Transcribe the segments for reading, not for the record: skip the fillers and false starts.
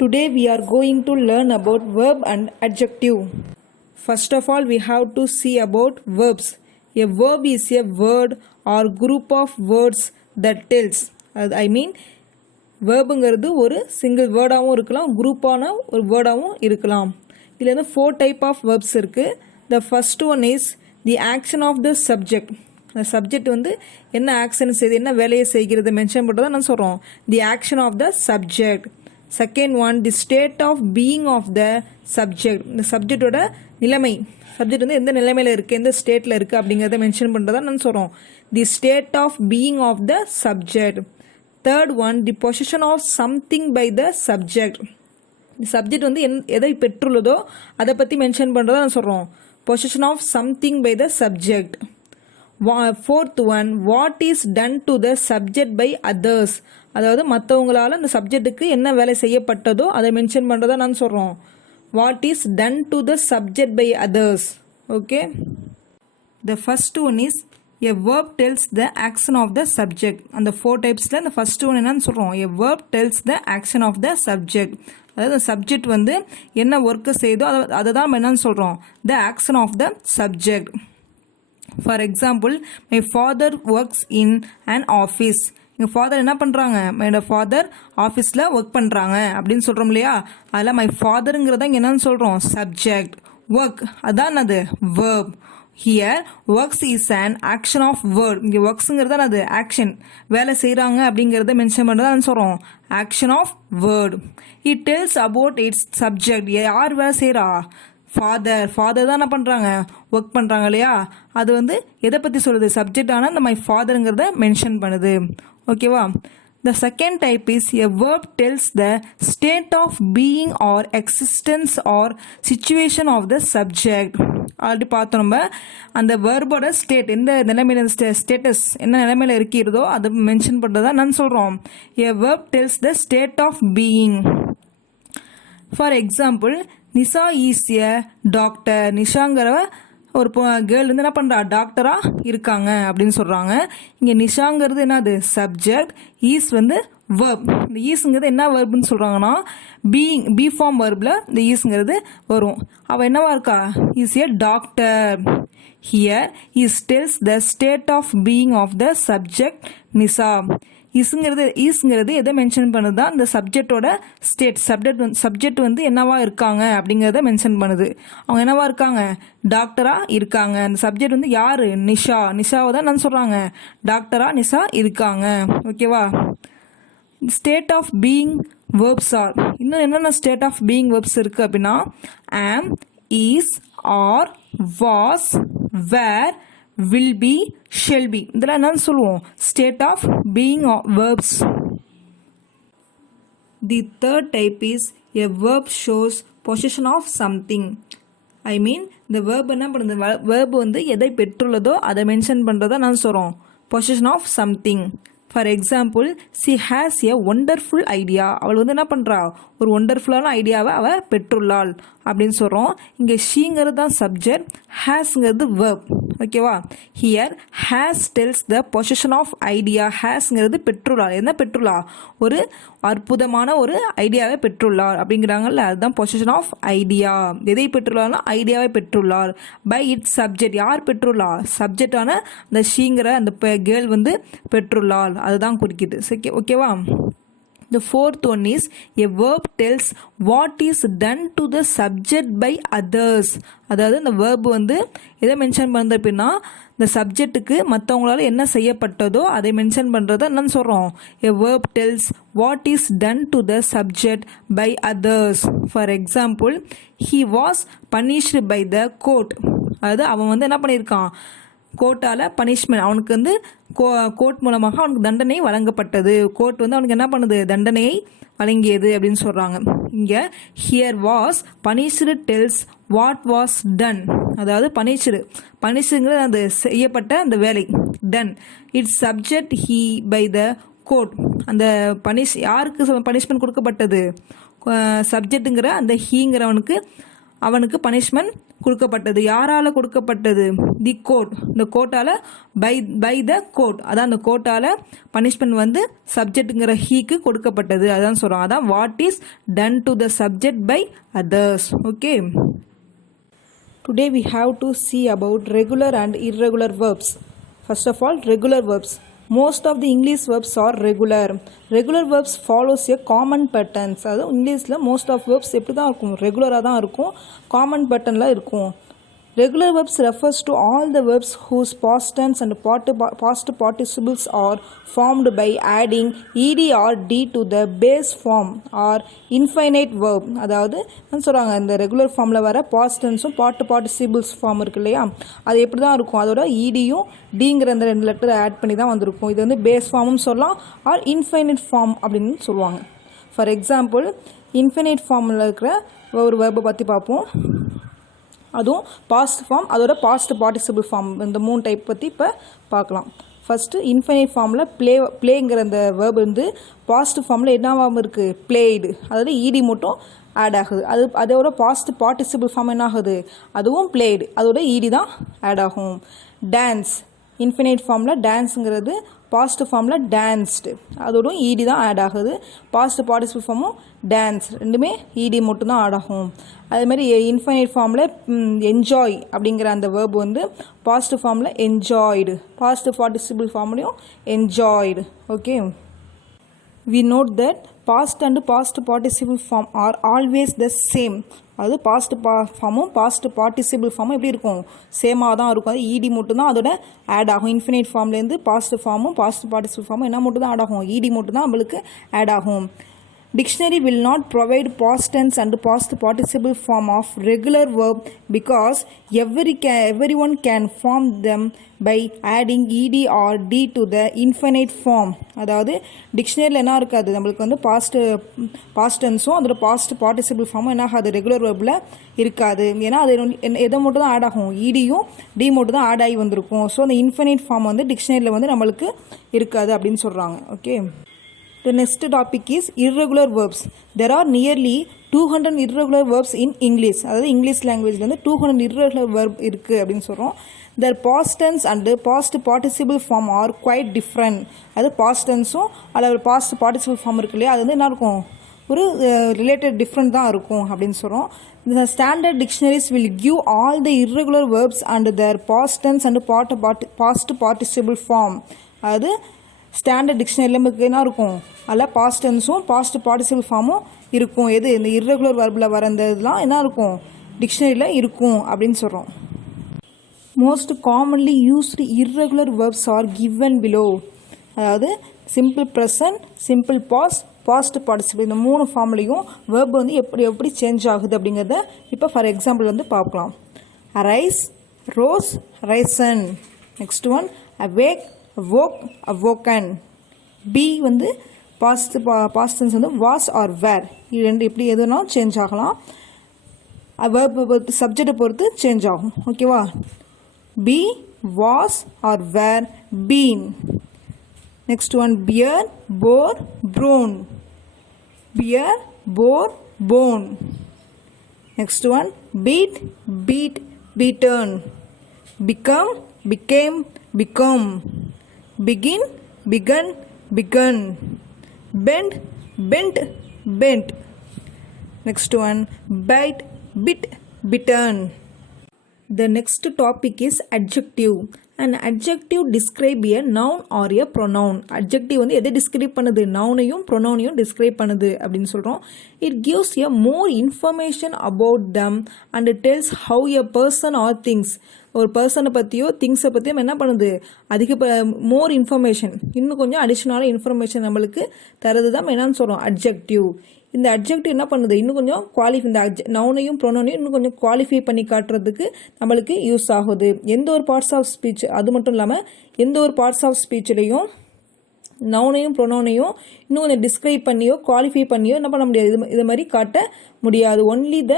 Today we are going to learn about verb and adjective. First of all, we have to see about verbs. A verb is a word or group of words that tells. I mean, வேர்புங்கிறது ஒரு single வேர்டாகவும் இருக்கலாம், குரூப்பான ஒரு வேர்டாகவும் இருக்கலாம். இதில் வந்து 4 type of verbs இருக்குது. The first one is the action of the subject. அந்த subject வந்து என்ன ஆக்ஷன் செய்து என்ன வேலையை செய்கிறது மென்ஷன் பண்ணுறதை நான் சொல்கிறோம். The action of the subject. Second one the state of being of the subject. இந்த சப்ஜெக்டோட நிலைமை, சப்ஜெக்ட் வந்து எந்த நிலைமையில் இருக்குது, எந்த ஸ்டேட்டில் இருக்குது அப்படிங்கிறத மென்ஷன் பண்ணுறதா நான் சொல்கிறோம். The state of being of the subject. Third one the possession of something by the subject. Subject வந்து எதை பெற்றுள்ளதோ அதை பற்றி மென்ஷன் பண்ணுறதா நான் சொல்கிறோம். Possession of something by the subject. Fourth one what is done to the subject by others. அதாவது மற்றவங்களால் அந்த சப்ஜெக்ட்டுக்கு என்ன வேலை செய்யப்பட்டதோ அதை மென்ஷன் பண்ணுறதா நான் சொல்கிறோம். What is done to the subject by others. Okay, the first one is a verb tells the action of the subject. அந்த 4 டைப்ஸில் இந்த ஃபர்ஸ்ட் ஒன் என்னன்னு சொல்கிறோம். a verb tells the action of the subject. அதாவது subject வந்து என்ன work செய்தோ அதை தான் என்னன்னு சொல்கிறோம். the action of the subject. For example, my father works in an office. எங்கள் ஃபாதர் என்ன பண்ணுறாங்க, என்னோட ஃபாதர் ஆஃபீஸில் ஒர்க் பண்ணுறாங்க அப்படின்னு சொல்கிறோம் இல்லையா. அதில் மை ஃபாதருங்கிறத இங்கே என்னன்னு சொல்கிறோம், சப்ஜெக்ட். ஒர்க் அதான் அது verb. Here works is an action of word. இங்கே ஒர்க்ஸுங்கிறது அது ஆக்ஷன், வேலை செய்கிறாங்க அப்படிங்கிறத மென்ஷன் பண்ணுறதா சொல்கிறோம். Action of word. It tells about its subject. யார் வேலை செய்கிறா, ஃபாதர் தான் என்ன பண்ணுறாங்க, ஒர்க் பண்ணுறாங்க இல்லையா. அது வந்து எதை பற்றி சொல்லுது, சப்ஜெக்ட் ஆனால் இந்த மை ஃபாதருங்கிறத மென்ஷன் பண்ணுது. ஓகேவா. The second type is a verb tells the state of being or existence or situation of the subject. Already பார்த்தோம் நம்ம. அந்த வேர்போட ஸ்டேட் எந்த நிலைமையில, ஸ்டேட்டஸ் என்ன நிலைமையில இருக்கிறதோ அதை மென்ஷன் பண்ணுறதா நான் சொல்கிறோம். a verb tells the state of being. For example, Nisha is a doctor. நிஷாங்கிற ஒரு கேர்ள் வந்து என்ன பண்ணுறா, டாக்டராக இருக்காங்க அப்படின்னு சொல்கிறாங்க. இங்கே நிஷாங்கிறது என்னது, சப்ஜெக்ட். ஈஸ் வந்து வேர்ப். இந்த ஈஸுங்கிறது என்ன வேர்ப்னு சொல்கிறாங்கன்னா, பீயிங், பி ஃபார்ம் வேர்பில் இந்த ஈஸுங்கிறது வரும். அவள் என்னவா இருக்கா, is a doctor. Here is tells the state of being of the subject Nisha. ஈஸுங்கிறது எதை மென்ஷன் பண்ணுதா, இந்த சப்ஜெக்டோட ஸ்டேட். சப்ஜெக்ட் வந்து என்னவா இருக்காங்க அப்படிங்கிறத மென்ஷன் பண்ணுது. அவங்க என்னவா இருக்காங்க, டாக்டரா இருக்காங்க. அந்த சப்ஜெக்ட் வந்து யாரு, நிஷாவை தான் நான் சொல்றாங்க, டாக்டரா நிஷா இருக்காங்க. ஓகேவா. State of being verbs are, இன்னும் என்னென்ன ஸ்டேட் ஆஃப் பீயிங் வேர்ப்ஸ் இருக்கு அப்படின்னா, am, is, are, was, were, will be, shall be. இதெல்லாம் என்னன்னு சொல்லுவோம், state of being verbs. The third type is a verb shows possession of something. I mean, இந்த verb என்ன பண்ணுது, வேர்ப் வந்து எதை பெற்றுள்ளதோ அதை மென்ஷன் பண்ணுறதா நான் சொல்கிறோம். Possession of something. For example, she has a wonderful idea. அவள் வந்து என்ன பண்ணுறா, ஒரு ஒண்டர்ஃபுல்லான ஐடியாவை அவள் பெற்றுள்ளாள் அப்படின்னு சொல்கிறோம். இங்கே ஷீங்கிறது தான் சப்ஜெக்ட், ஹேஸ்ங்கிறது வேர்ப். ஓகேவா. Here has tells the position of idea. ஹேஸ்ங்கிறது பெற்றுள்ளார். என்ன பெற்றுள்ளார், ஒரு அற்புதமான ஒரு ஐடியாவை பெற்றுள்ளார் அப்படிங்கிறாங்கல்ல, அதுதான் பொசிஷன் ஆஃப் ஐடியா. எதை பெற்றுள்ளார்னா ஐடியாவை பெற்றுள்ளார். By its subject. யார் பெற்றுள்ளார், சப்ஜெக்டான அந்த ஷீங்கிற அந்த கேர்ள் வந்து பெற்றுள்ளார், அதுதான் குறிக்குது. ஓகேவா. The fourth one is a verb tells what is done to the subject by others. அதாவது இந்த verb வந்து எதை மென்ஷன் பண்ணுறது அப்படின்னா, இந்த சப்ஜெக்ட்டுக்கு மற்றவங்களால என்ன செய்யப்பட்டதோ அதை மென்ஷன் பண்ணுறத என்னன்னு சொல்கிறோம். a verb tells what is done to the subject by others. For example, he was punished by the court. அதாவது அவன் வந்து என்ன பண்ணியிருக்கான், கோர்ட்டால் பனிஷ்மெண்ட், அவனுக்கு வந்து கோர்ட் மூலமாக அவனுக்கு தண்டனை வழங்கப்பட்டது. கோர்ட் வந்து அவனுக்கு என்ன பண்ணுது, தண்டனையை வழங்கியது அப்படின்னு சொல்கிறாங்க. இங்கே here was punished tells what was done. அதாவது பனிஷ்டுங்கிறது அந்த செய்யப்பட்ட அந்த வேலை, done. Its subject he by the court. அந்த யாருக்கு பனிஷ்மெண்ட் கொடுக்கப்பட்டது, சப்ஜெக்ட்டுங்கிற அந்த ஹீங்கிறவனுக்கு அவனுக்கு பனிஷ்மெண்ட் கொடுக்கப்பட்டது. யாரால கொடுக்கப்பட்டது? The court. இந்த கோர்ட்டால பை த கோர்ட். அதான் அந்த கோர்ட்டால பனிஷ்மெண்ட் வந்து சப்ஜெக்ட்ங்கிற ஹீக்கு கொடுக்கப்பட்டது. அதான் சொல்றோம். அதான் what is done to the subject by others. Okay. Today we have to see about regular and irregular verbs. First of all, regular verbs. Most of the English verbs are regular. Regular verbs follows a common patterns. அது இங்கிலீஷில் most of verbs எப்படி தான் இருக்கும்? ரெகுலராக தான் இருக்கும், common பேட்டர்னில் இருக்கும். Regular verbs refers to all the verbs whose past tense and past participles are formed by adding ed or d to the base form or infinite verb. அதாவது என்ன சொல்கிறாங்க, இந்த ரெகுலர் ஃபார்மில் வர பாஸ்ட் டென்ஸும் பார்ட்டிசிபிள்ஸ் ஃபார்ம் இருக்கு இல்லையா, அது எப்படி தான் இருக்கும், அதோட ஈடியும் டிங்கிற அந்த 2 லெட்டர் ஆட் பண்ணி தான் வந்திருக்கும். இது வந்து பேஸ் ஃபார்மும் சொல்லலாம் ஆர் இன்ஃபைனைட் ஃபார்ம் அப்படின்னு சொல்லுவாங்க. ஃபார் எக்ஸாம்பிள், இன்ஃபைனைட் ஃபார்மில் இருக்கிற ஒரு வேர்பை பற்றி பார்ப்போம். அதுவும் பாஸ்ட் ஃபார்ம், அதோட பாஸ்ட் பார்ட்டிசிபிள் ஃபார்ம், இந்த 3 டைப் பற்றி இப்போ பார்க்கலாம். ஃபஸ்ட்டு இன்ஃபைனைட் ஃபார்மில் ப்ளேங்கிற அந்த வேர்ப் வந்து பாஸ்ட் ஃபார்மில் என்னவாக இருக்குது? பிளேடு. அதாவது ஈடி மட்டும் ஆட் ஆகுது. அதோட பாஸ்ட் பார்ட்டிசிபிள் ஃபார்ம் என்ன ஆகுது? அதுவும் பிளேடு, அதோட ஈடி தான் ஆட் ஆகும். டான்ஸ், இன்ஃபினைட் ஃபார்மில் டான்ஸுங்கிறது பாஸ்ட் ஃபார்மில் டான்ஸ்டு, அதோடும் ஈடி தான் ஆட் ஆகுது. பாஸ்ட் பார்ட்டிசிபிள் ஃபார்மும் டான்ஸ், ரெண்டுமே ஈடி மட்டும் தான் ஆட் ஆகும். அதேமாதிரி இன்ஃபைனைட் ஃபார்மில் என்ஜாய் அப்படிங்கிற அந்த வேர்ப் வந்து பாஸ்ட் ஃபார்மில் என்ஜாய்டு, பாஸ்ட் பார்ட்டிசிபிள் ஃபார்ம்லையும் enjoyed. Okay. We note that past and past participle form are always the same. அது பாஸ்ட் ஃபார்மும் பாஸ்ட் பார்ட்டிசிபிள் ஃபார்மும் எப்படி இருக்கும்? சேமாக தான் இருக்கும். அது ஈடி மட்டும் தான் அதோட ஆட் ஆகும். இன்ஃபினைட் ஃபார்ம்லேருந்து பாஸ்ட் ஃபார்மும் பாஸ்ட் பார்ட்டிசிபிள் ஃபார்மும் என்ன மட்டும் தான் ஆட் ஆகும்? ஈடி மட்டும் தான் நம்மளுக்கு ஆட் ஆகும். Dictionary will not provide past tense and past participle form of regular verb because everyone can form them by adding ed or d to the infinite form. அதாவது டிக்ஷனரியில் என்ன இருக்காது, நம்மளுக்கு வந்து பாஸ்ட் டென்ஸும் அதோட பாஸ்ட் பார்ட்டிசிபிள் ஃபார்மும் என்ன ஆகாது? Regular வெர்பில் இருக்காது. ஏன்னா அது எதை மட்டும் தான் ஆட் ஆகும்? ஈடியும் டி மட்டும் தான் ஆட் ஆகி வந்திருக்கும். ஸோ அந்த இன்ஃபினைட் ஃபார்ம் வந்து டிக்ஷனரியில் வந்து நம்மளுக்கு இருக்காது அப்படின்னு சொல்கிறாங்க. Okay. The next topic is irregular verbs. There are nearly 200 irregular verbs in English. அதாவது இங்கிலீஷ் லாங்குவேஜில் வந்து 200 irregular verb இருக்குது அப்படின்னு சொல்கிறோம். Their past tense and past participle form are quite different. அது past tenseம் அல்லது past participle form இருக்கு இல்லையா, அது வந்து என்ன இருக்கும்? ஒரு ரிலேட்டட் டிஃப்ரெண்ட் தான் இருக்கும் அப்படின்னு சொல்கிறோம். The standard dictionaries will give all the irregular verbs and their past tense and past participle form. அது ஸ்டாண்டர்ட் டிக்ஷனரியில் நமக்கு என்ன இருக்கும்? அதில் பாஸ்ட் டென்ஸும் பாஸ்ட் பார்ட்டிசிபிள் ஃபார்மும் இருக்கும். எது? இந்த இர்ரெகுலர் வர்பில் வர இந்த இதெல்லாம் என்ன இருக்கும்? டிக்ஷனரியில் இருக்கும் அப்படின்னு சொல்கிறோம். Most commonly used irregular verbs are given below. அதாவது simple present, simple past participle, இந்த 3 ஃபார்ம்லேயும் வேர்ப் வந்து எப்படி சேஞ்ச் ஆகுது அப்படிங்கிறத இப்போ ஃபார் எக்ஸாம்பிள் வந்து பார்க்கலாம். Arise, rose, risen. Next one awake, awoke, awoken. Be வந்து பாஸ்ட் டென்ஸ் வந்து வாஸ் ஆர் வேர். இது ரெண்டு எப்படி எதுனா சேஞ்ச் ஆகலாம். வேர்பை பொறுத்து, சப்ஜெக்டை பொறுத்து சேஞ்ச் ஆகும். ஓகேவா? Be, was or were, been. Next one bear, bore, borne. Bear, bore, borne. Next one beat, beat, beaten. Become, became, become. Begin, begun, begun. Bend, bent, bent. Next one bite, bit, bitten. The next topic is adjective. An adjective describe a noun or a pronoun. Adjective வந்து எதை describe பண்ணுது? நவுனையும் ப்ரொனவுனையும் describe பண்ணுது அப்படின்னு சொல்கிறோம். It gives a more information about them and it tells how a person or things. ஒரு பர்சனை பற்றியோ திங்ஸை பற்றியும் என்ன பண்ணுது? மோர் இன்ஃபர்மேஷன், இன்னும் கொஞ்சம் அடிஷ்னலாக இன்ஃபர்மேஷன் நம்மளுக்கு தரது தான் என்னன்னு சொல்கிறோம்? அட்ஜெக்டிவ். இந்த அட்ஜெக்டிவ் என்ன பண்ணுது? இன்னும் கொஞ்சம் இந்த நவுனையும் ப்ரொனவுனையும் இன்னும் கொஞ்சம் குவாலிஃபை பண்ணி காட்டுறதுக்கு நம்மளுக்கு யூஸ் ஆகுது. எந்த ஒரு பார்ட்ஸ் ஆஃப் ஸ்பீச், அது மட்டும் இல்லாமல் எந்த ஒரு பார்ட்ஸ் ஆஃப் ஸ்பீச்லேயும் நவுனையும் ப்ரொனவுனையும் இன்னும் கொஞ்சம் டிஸ்கிரைப் பண்ணியோ குவாலிஃபை பண்ணியோ என்ன பண்ண முடியாது? இது மாதிரி காட்ட முடியாது. Only the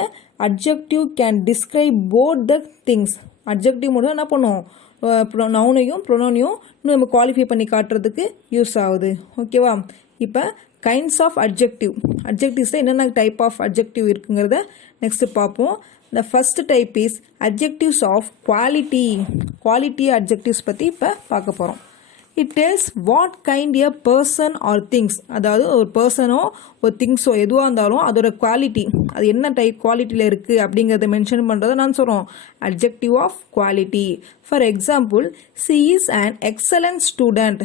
adjective can describe both the things. Adjective மட்டும் என்ன பண்ணும்? நவுனையும் ப்ரொனோனையும் இன்னும் நம்ம குவாலிஃபை பண்ணி காட்டுறதுக்கு யூஸ் ஆகுது. ஓகேவா? இப்போ கைண்ட்ஸ் ஆஃப் அட்ஜெக்டிவ்ஸில் என்னென்ன டைப் ஆஃப் அட்ஜெக்டிவ் இருக்குங்கிறத நெக்ஸ்ட் பார்ப்போம். The first type is adjectives of quality adjectives பற்றி இப்போ பார்க்க போகிறோம். It tells what kind a person or things, அதாவது ஒரு பர்சனோ ஒரு திங்ஸோ எதுவாக இருந்தாலும் அதோட குவாலிட்டி, அது என்ன டைப் குவாலிட்டியில் இருக்குது அப்படிங்கிறத மென்ஷன் பண்ணுறதை நான் சொல்கிறோம் adjective of quality. For example, she is an excellent student.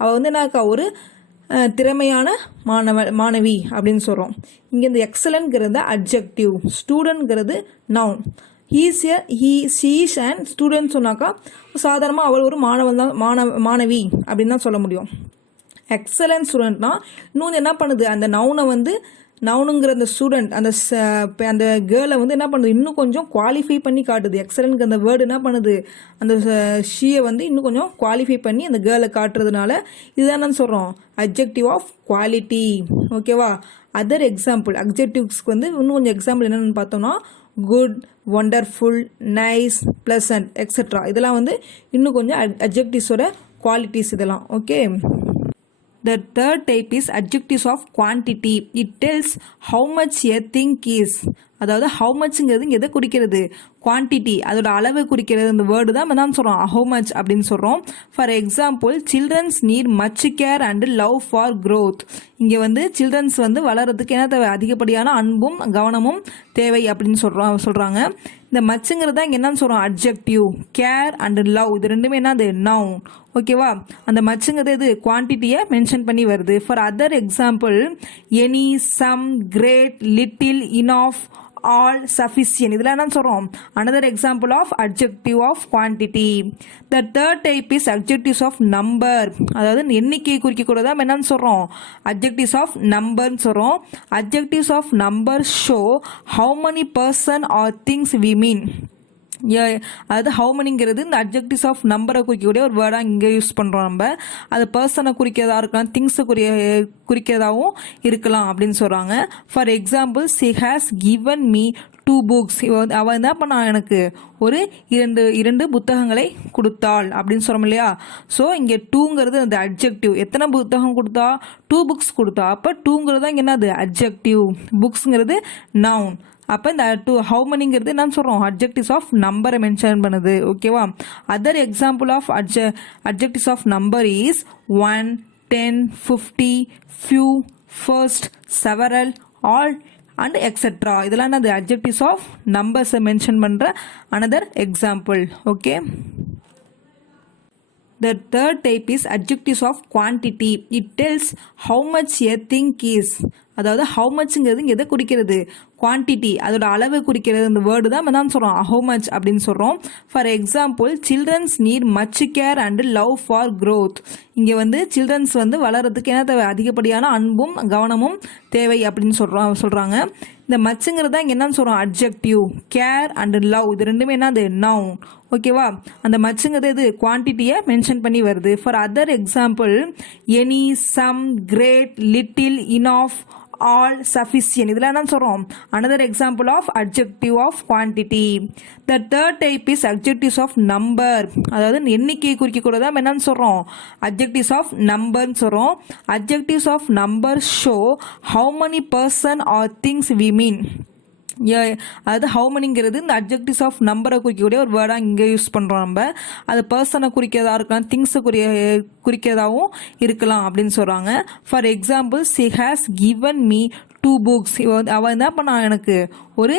அவள் வந்து என்னக்கா ஒரு திறமையான மாணவி அப்படின்னு சொல்கிறோம். இங்கே இந்த எக்ஸலன்ட்ங்கிறது அட்ஜெக்டிவ், ஸ்டூடெண்ட்ங்கிறது noun. she is and student சொன்னாக்கா சாதாரணமாக அவள் ஒரு மாணவி அப்படின்னு தான் சொல்ல முடியும். எக்ஸலன்ட் ஸ்டூடெண்ட்னா இன்னொன்று என்ன பண்ணுது, அந்த நவுனை வந்து நவுனுங்கிற அந்த ஸ்டூடெண்ட் அந்த கேர்ளை வந்து என்ன பண்ணுது, இன்னும் கொஞ்சம் குவாலிஃபை பண்ணி காட்டுது. எக்ஸலன்ட்க்கு அந்த வேர்டு என்ன பண்ணுது, அந்த ஷீயை வந்து இன்னும் கொஞ்சம் குவாலிஃபை பண்ணி அந்த கேர்ளை காட்டுறதுனால இதுதான் நான் சொல்கிறோம் அட்ஜெக்டிவ் ஆஃப் குவாலிட்டி. ஓகேவா? அதர் எக்ஸாம்பிள் அட்ஜெக்டிவ்ஸ்க்கு வந்து இன்னும் கொஞ்சம் எக்ஸாம்பிள் என்னென்னு பார்த்தோம்னா good, wonderful, nice, pleasant etcetera. இதெல்லாம் வந்து இன்னும் கொஞ்சம் அட்ஜெக்டிவ்ஸோட குவாலிட்டிஸ் இதெல்லாம். Okay. The third type is adjectives of quantity. It tells how much a thing is. அதாவது how muchங்கிறது எதை குறிக்கிறது, குவான்டிட்டி, அதோட அளவை குறிக்கிறது. அந்த வேர்டு தான் நம்ம சொல்கிறோம் how much அப்படின்னு சொல்கிறோம். For example, childrens need much care and love for growth. இங்கே வந்து சில்ட்ரன்ஸ் வந்து வளர்கிறதுக்கு என்ன தேவை, அதிகப்படியான அன்பும் கவனமும் தேவை அப்படின்னு சொல்கிறாங்க. இந்த மச்சுங்கிறது தான் இங்கே என்னன்னு சொல்கிறோம் அட்ஜெக்டிவ். கேர் அண்ட் லவ் இது ரெண்டுமே என்னது நவுன். ஓகேவா? அந்த மச்சுங்கிறது இது குவான்டிட்டியை மென்ஷன் பண்ணி வருது. For other example, any, some, great, little, enough, all, sufficient இதெல்லாம் என்ன சொல்றோம் another example of adjective of quantity. The third type is adjectives of number. அதாவது எண்ணிக்கையை குறிக்கக்கூடியதா என்னன்னு சொல்றோம் adjectives of number சொல்றோம். Adjectives of number show how many person or things we mean. அதாவது how மணிங்கிறது இந்த அட்ஜெக்டிவ்ஸ் ஆஃப் நம்பரை குறிக்கக்கூடிய ஒரு வேர்டாக இங்கே யூஸ் பண்ணுறோம். நம்ம அது பர்சனை குறிக்கிறதா இருக்கலாம், திங்ஸை குறிக்கிறதாகவும் இருக்கலாம் அப்படின்னு சொல்கிறாங்க. For example, she has given me 2 books. அவள் என்ன பண்ணா, எனக்கு ஒரு இரண்டு புத்தகங்களை கொடுத்தாள் அப்படின்னு சொல்கிறோம் இல்லையா? ஸோ இங்கே 2ங்கிறது அந்த அட்ஜெக்டிவ். எத்தனை புத்தகம் கொடுத்தா, 2 books கொடுத்தா. அப்போ 2ங்கிறது தான் என்னது அட்ஜெக்டிவ், புக்ஸுங்கிறது நவுன். அப்போ இந்த ஹவு மணிங்கிறது என்ன சொல்கிறோம் அட்ஜெக்டிவ்ஸ் ஆஃப் நம்பரை மென்ஷன் பண்ணுது. ஓகேவா? Other example of adjectives of number is 1, 10, 50, few, first, several, all and etc. இதெல்லாம் என்னது அட்ஜெக்டிவ்ஸ் ஆஃப் நம்பர்ஸை மென்ஷன் பண்ணுற another example. Okay. The third type is adjectives of quantity. It tells how much a thing is. அதாவது how muchங்கிறது எதை குறிக்கிறது, quantity, அதோட அளவை குறிக்கிறது. அந்த வேர்டு தான் நம்ம சொல்கிறோம் how much அப்படின்னு சொல்கிறோம். For example, childrens need much care and love for growth. இங்கே வந்து சில்ட்ரன்ஸ் வந்து வளர்கிறதுக்கு என்ன தேவை, அதிகப்படியான அன்பும் கவனமும் தேவை அப்படின்னு சொல்கிறாங்க. இந்த மச்சுங்கிறது தான் இங்கே என்னன்னு சொல்கிறோம் அட்ஜெக்டிவ். கேர் அண்ட் லவ் இது ரெண்டுமே என்னது நவுன். ஓகேவா? அந்த மச்சுங்கிறது இது குவான்டிட்டியை மென்ஷன் பண்ணி வருது. For other example, any, some, great, little, enough, all, sufficient இதெல்லாம் என்ன சொல்கிறோம் another example of adjective of quantity. The third type is adjectives of number. அதாவது எண்ணிக்கையை குறிக்கக்கூடியதா என்னன்னு சொல்கிறோம் adjectives of number சொல்கிறோம். Adjectives of number show how many person or things we mean. அதாவது how மணிங்கிறது இந்த அட்ஜெக்டிவ்ஸ் ஆஃப் நம்பரை குறிக்கக்கூடிய ஒரு வேர்டாக இங்கே யூஸ் பண்ணுறோம். நம்ம அது பர்சனை குறிக்கிறதா இருக்கலாம், திங்ஸை குறிக்கிறதாகவும் இருக்கலாம் அப்படின்னு சொல்கிறாங்க. For example, she has given me 2 books. அவள் என்ன பண்ணா, எனக்கு ஒரு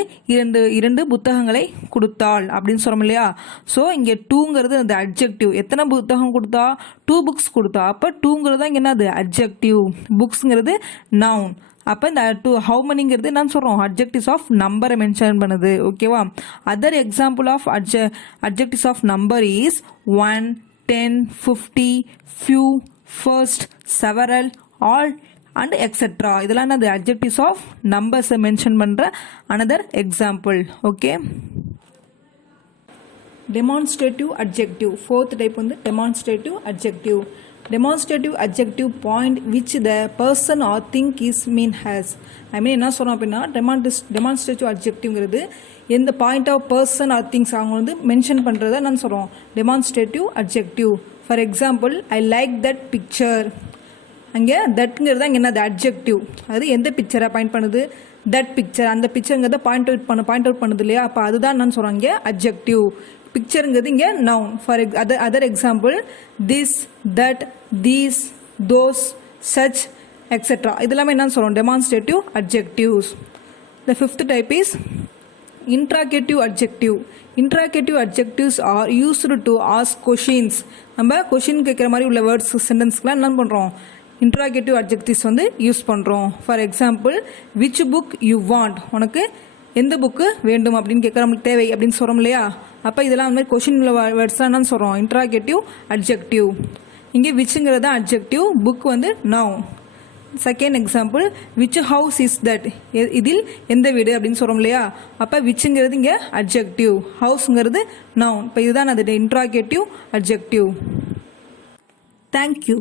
இரண்டு புத்தகங்களை கொடுத்தாள் அப்படின்னு சொல்கிறோம் இல்லையா? ஸோ இங்கே 2ங்கிறது அந்த அட்ஜெக்டிவ். எத்தனை புத்தகம் கொடுத்தா, 2 books கொடுத்தா. அப்போ 2ங்கிறது தான் இங்கே என்னது அட்ஜெக்டிவ், புக்ஸுங்கிறது நவுன். அப்போ இந்த ஹவு மணிங்கிறது என்ன சொல்கிறோம் அட்ஜெக்டிவ்ஸ் ஆஃப் நம்பரை மென்ஷன் பண்ணுது. ஓகேவா? Other example of adjectives of number is 1, 10, 50, few, first, several, all and etc. இதெல்லாம் என்னது அட்ஜெக்டிவ்ஸ் ஆஃப் நம்பர்ஸை மென்ஷன் பண்ணுற another example. Okay. Demonstrative adjective. 4th type வந்து demonstrative adjective. demonstrative adjective point which the person or thing is mean has. I mean என்ன சொல்கிறோம் அப்படின்னா demonstrative adjectiveங்கிறது எந்த point of person or things அவங்க வந்து மென்ஷன் பண்ணுறத நான் சொல்கிறோம் demonstrative adjective. For example I like that picture. அங்கே தட்ங்கிறது தான் இங்கே என்னது அட்ஜெக்டிவ். அது எந்த பிக்சரை பாயிண்ட் பண்ணுது? That picture. அந்த பிக்சருங்கிறத பாயிண்ட் அவுட் பண்ணுது இல்லையா? அப்போ அதுதான் நான் சொல்கிறேன் இங்கே அட்ஜெக்டிவ். பிக்சருங்கிறது இங்கே noun. For other example this, that, these, those, such, etcetera. இதெல்லாமே என்னன்னு சொல்கிறோம்? Demonstrative adjectives. The fifth type is interrogative adjective. Interrogative adjectives are used to ask questions. நம்ம கொஷின் கேட்குற மாதிரி உள்ள வேர்ட்ஸ் சென்டென்ஸ்க்குலாம் என்ன பண்ணுறோம்? interrogative adjectives வந்து யூஸ் பண்ணுறோம். For example which book you want. உனக்கு எந்த புக்கு வேண்டும் அப்படின்னு கேட்குற நம்மளுக்கு தேவை அப்படின்னு சொல்கிறோம் இல்லையா? அப்போ இதெல்லாம் அந்த மாதிரி கொஷின் உள்ள வேர்ட்ஸ் தான் என்னன்னு சொல்கிறோம்? interrogative adjective. இங்கே விச்ங்கிறது தான் அட்ஜெக்டிவ், புக் வந்து noun. Second example which house is that. இதில் எந்த வீடு அப்படின்னு சொல்கிறோம் இல்லையா? அப்போ விச்ங்கிறது இங்கே அட்ஜெக்டிவ், ஹவுஸ்ங்கிறது நவுன். இப்போ இதுதான் அது இன்ட்ராகேட்டிவ் அட்ஜெக்டிவ். தேங்க்யூ.